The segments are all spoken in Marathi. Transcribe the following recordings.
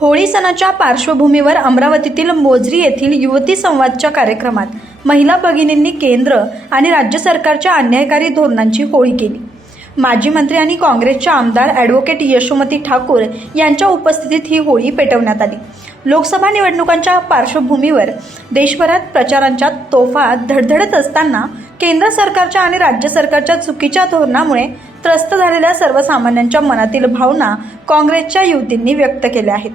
होळी सणाच्या पार्श्वभूमीवर अमरावतीतील मोजरी येथील युवती संवादच्या कार्यक्रमात महिला भगिनींनी केंद्र आणि राज्य सरकारच्या अन्यायकारी धोरणांची होळी केली. माजी मंत्री आणि काँग्रेसच्या आमदार ॲडव्होकेट यशोमती ठाकूर यांच्या उपस्थितीत ही होळी पेटवण्यात आली. लोकसभा निवडणुकांच्या पार्श्वभूमीवर देशभरात प्रचारांच्या तोफा धडधडत असताना केंद्र सरकारच्या आणि राज्य सरकारच्या चुकीच्या धोरणामुळे त्रस्त झालेल्या सर्वसामान्यांच्या मनातील भावना काँग्रेसच्या युवतींनी व्यक्त केल्या आहेत.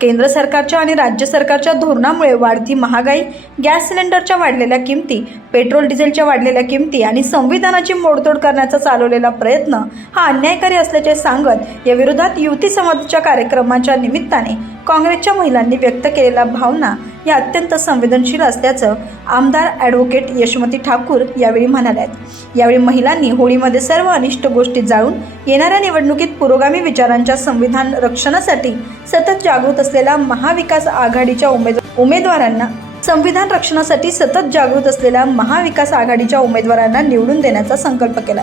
केंद्र सरकारच्या आणि राज्य सरकारच्या धोरणामुळे वाढती महागाई गॅस सिलेंडरच्या वाढलेल्या किमती पेट्रोल डिझेलच्या वाढलेल्या किमती आणि संविधानाची मोडतोड करण्याचा चालवलेला प्रयत्न हा अन्यायकारी असल्याचे सांगत या विरोधात युवती समाजाच्या कार्यक्रमाच्या निमित्ताने काँग्रेसच्या महिलांनी व्यक्त केलेल्या भावना या अत्यंत संवेदनशील असल्याचं आमदार ॲडव्होकेट यशमती ठाकूर यावेळी म्हणाल्यात. यावेळी महिलांनी होळीमध्ये सर्व अनिष्ट गोष्टी जाळून येणाऱ्या निवडणुकीत पुरोगामी विचारांच्या संविधान रक्षणासाठी सतत जागृत असलेल्या महाविकास आघाडीच्या उमेद उमेदवारांना संविधान रक्षणासाठी सतत जागृत असलेल्या महाविकास आघाडीच्या उमेदवारांना निवडून देण्याचा संकल्प केला.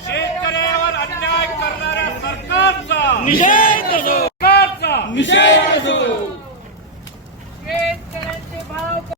शेतकऱ्यावर अन्याय करणाऱ्या सरकारचा. निषेध सरकारचा. निषेध